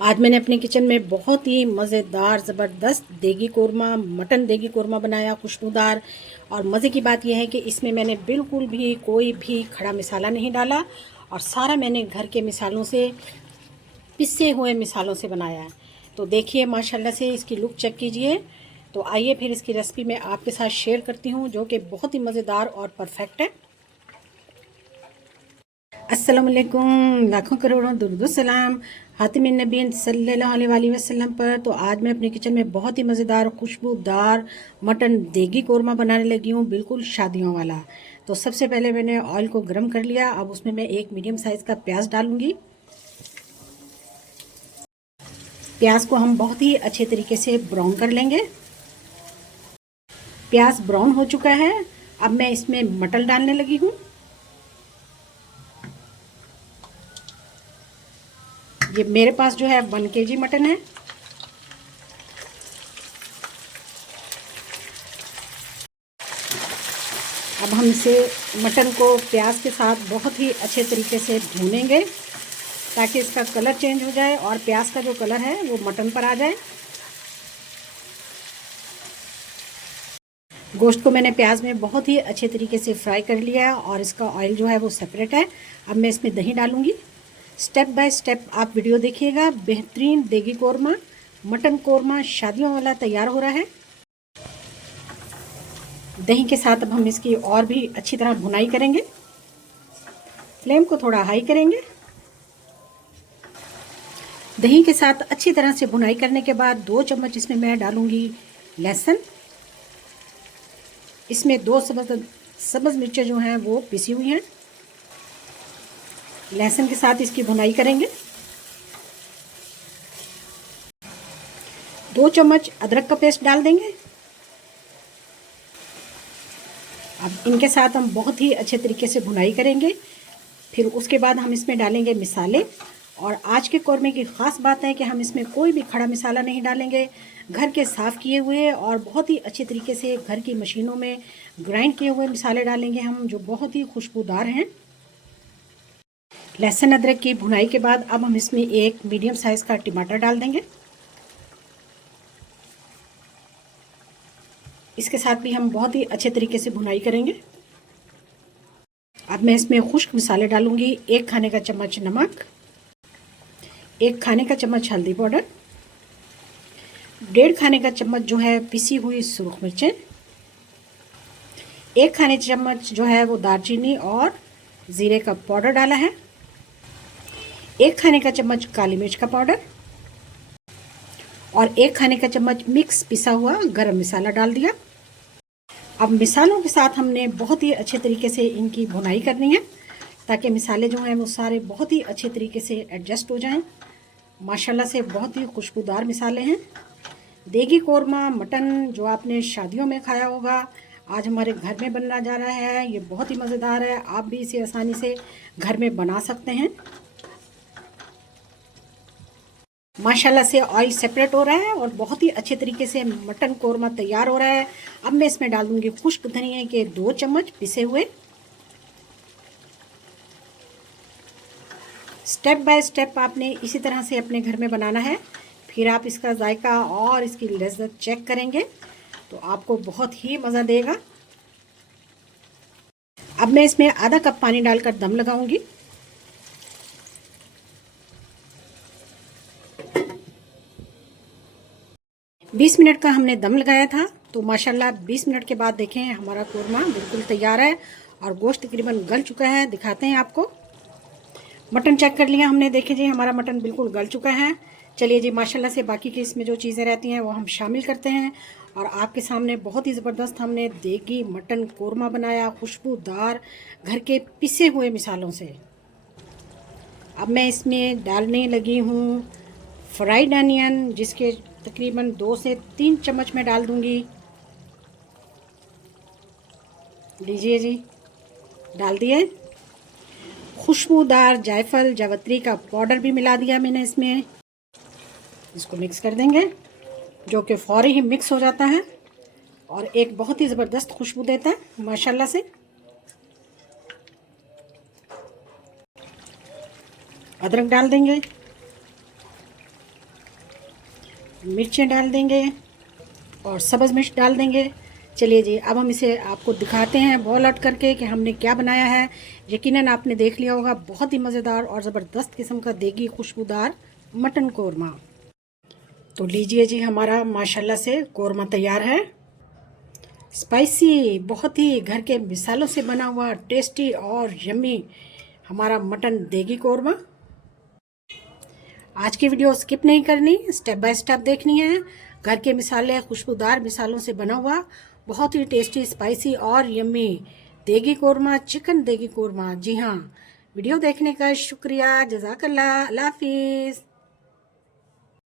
आज मैंने अपने किचन में बहुत ही मज़ेदार ज़बरदस्त देगी कोरमा, मटन देगी कोरमा बनाया, खुशबूदार। और मज़े की बात यह है कि इसमें मैंने बिल्कुल भी कोई भी खड़ा मसाला नहीं डाला और सारा मैंने घर के मिसालों से, पिसे हुए मिसालों से बनाया है। तो देखिए माशाल्लाह से इसकी लुक चेक कीजिए। तो आइए फिर इसकी रेसिपी मैं आपके साथ शेयर करती हूँ, जो कि बहुत ही मज़ेदार और परफेक्ट है। अस्सलाम वालेकुम, लाखों करोड़ों दुरूद सलाम हातिम नबीन सल्लल्लाहु अलैहि वसल्लम पर। तो आज मैं अपने किचन में बहुत ही मज़ेदार खुशबूदार मटन देगी कोरमा बनाने लगी हूँ, बिल्कुल शादियों वाला। तो सबसे पहले मैंने ऑयल को गर्म कर लिया। अब उसमें मैं एक मीडियम साइज़ का प्याज डालूँगी। प्याज को हम बहुत ही अच्छे तरीके से ब्राउन कर लेंगे। प्याज ब्राउन हो चुका है। अब मैं इसमें मटन डालने लगी हूँ। ये मेरे पास जो है 1 kg मटन है। अब हम इसे मटन को प्याज के साथ बहुत ही अच्छे तरीके से भूनेंगे ताकि इसका कलर चेंज हो जाए और प्याज का जो कलर है वो मटन पर आ जाए। गोश्त को मैंने प्याज में बहुत ही अच्छे तरीके से फ्राई कर लिया है और इसका ऑयल जो है वो सेपरेट है। अब मैं इसमें दही डालूंगी। स्टेप बाय स्टेप आप वीडियो देखिएगा। बेहतरीन देगी कोरमा, मटन कोरमा शादियों वाला तैयार हो रहा है। दही के साथ अब हम इसकी और भी अच्छी तरह भुनाई करेंगे। फ्लेम को थोड़ा हाई करेंगे। दही के साथ अच्छी तरह से भुनाई करने के बाद 2 चम्मच इसमें मैं डालूंगी लहसुन। इसमें 2 सब्ज़ मिर्चें जो हैं वो पिसी हुई हैं। लहसुन के साथ इसकी भुनाई करेंगे। 2 चम्मच अदरक का पेस्ट डाल देंगे। अब इनके साथ हम बहुत ही अच्छे तरीके से भुनाई करेंगे। फिर उसके बाद हम इसमें डालेंगे मिसाले। और आज के कौरमे की ख़ास बात है कि हम इसमें कोई भी खड़ा मसाला नहीं डालेंगे। घर के साफ़ किए हुए और बहुत ही अच्छे तरीके से घर की मशीनों में ग्राइंड किए हुए मसाले डालेंगे हम, जो बहुत ही खुशबूदार हैं। लहसुन अदरक की भुनाई के बाद अब हम इसमें एक मीडियम साइज़ का टमाटर डाल देंगे। इसके साथ भी हम बहुत ही अच्छे तरीके से भुनाई करेंगे। अब मैं इसमें खुश्क मसाले डालूंगी। 1 खाने का चम्मच नमक, 1 खाने का चम्मच हल्दी पाउडर, 1.5 खाने का चम्मच जो है पिसी हुई सुरख मिर्चें, 1 खाने चम्मच जो है वो दालचीनी और ज़ीरे का पाउडर डाला है, 1 खाने का चम्मच काली मिर्च का पाउडर और 1 खाने का चम्मच मिक्स पिसा हुआ गरम मसाला डाल दिया। अब मिसालों के साथ हमने बहुत ही अच्छे तरीके से इनकी भुनाई करनी है ताकि मिसाले जो हैं वो सारे बहुत ही अच्छे तरीके से एडजस्ट हो जाएं। माशाल्लाह से बहुत ही खुशबूदार मिसाले हैं। देगी कोरमा मटन जो आपने शादियों में खाया होगा, आज हमारे घर में बनना जा रहा है। ये बहुत ही मज़ेदार है। आप भी इसे आसानी से घर में बना सकते हैं। माशाल्लाह से ऑयल सेपरेट हो रहा है और बहुत ही अच्छे तरीके से मटन कोरमा तैयार हो रहा है। अब मैं इसमें डाल दूंगी खुश्क धनिया के 2 चम्मच पिसे हुए। स्टेप बाय स्टेप आपने इसी तरह से अपने घर में बनाना है। फिर आप इसका जायका और इसकी लज्जत चेक करेंगे तो आपको बहुत ही मज़ा देगा। अब मैं इसमें आधा कप पानी डालकर दम लगाऊंगी। बीस मिनट का हमने दम लगाया था। तो माशाल्लाह 20 मिनट के बाद देखें हमारा कोरमा बिल्कुल तैयार है और गोश्त तकरीबन गल चुका है। दिखाते हैं आपको। मटन चेक कर लिया हमने। देखिए जी हमारा मटन बिल्कुल गल चुका है। चलिए जी माशाल्लाह से बाकी की इसमें जो चीज़ें रहती हैं वो हम शामिल करते हैं। और आपके सामने बहुत ही ज़बरदस्त हमने देगी मटन कोरमा बनाया, खुशबूदार घर के पिसे हुए मिसालों से। अब मैं इसमें डालने लगी हूँ फ्राइड अनियन, जिसके तकरीबन 2 से 3 चम्मच मैं डाल दूँगी। लीजिए जी, डाल दिए। खुशबूदार जायफल जावित्री का पाउडर भी मिला दिया मैंने इसमें। इसको मिक्स कर देंगे, जो कि फ़ौरी ही मिक्स हो जाता है और एक बहुत ही ज़बरदस्त खुशबू देता है माशाल्लाह से। अदरक डाल देंगे। मिर्चें डाल देंगे और सब्ज़ मिर्च डाल देंगे। चलिए जी, अब हम इसे आपको दिखाते हैं बॉल आउट करके कि हमने क्या बनाया है। यकीनन आपने देख लिया होगा, बहुत ही मज़ेदार और ज़बरदस्त किस्म का देगी खुशबूदार मटन कौरमा। तो लीजिए जी, हमारा माशाल्लाह से कौरमा तैयार है। स्पाइसी, बहुत ही घर के मिसालों से बना हुआ टेस्टी और यम्मी हमारा मटन देगी कौरमा। आज की वीडियो स्किप नहीं करनी, स्टेप बाय स्टेप देखनी है। घर के मिसाले, खुशबूदार मिसालों से बना हुआ बहुत ही टेस्टी, स्पाइसी और यम्मी देगी कौरमा, चिकन देगी कौरमा। जी हाँ, वीडियो देखने का शुक्रिया। जज़ाकल्लाह। अल्लाह हाफिज़।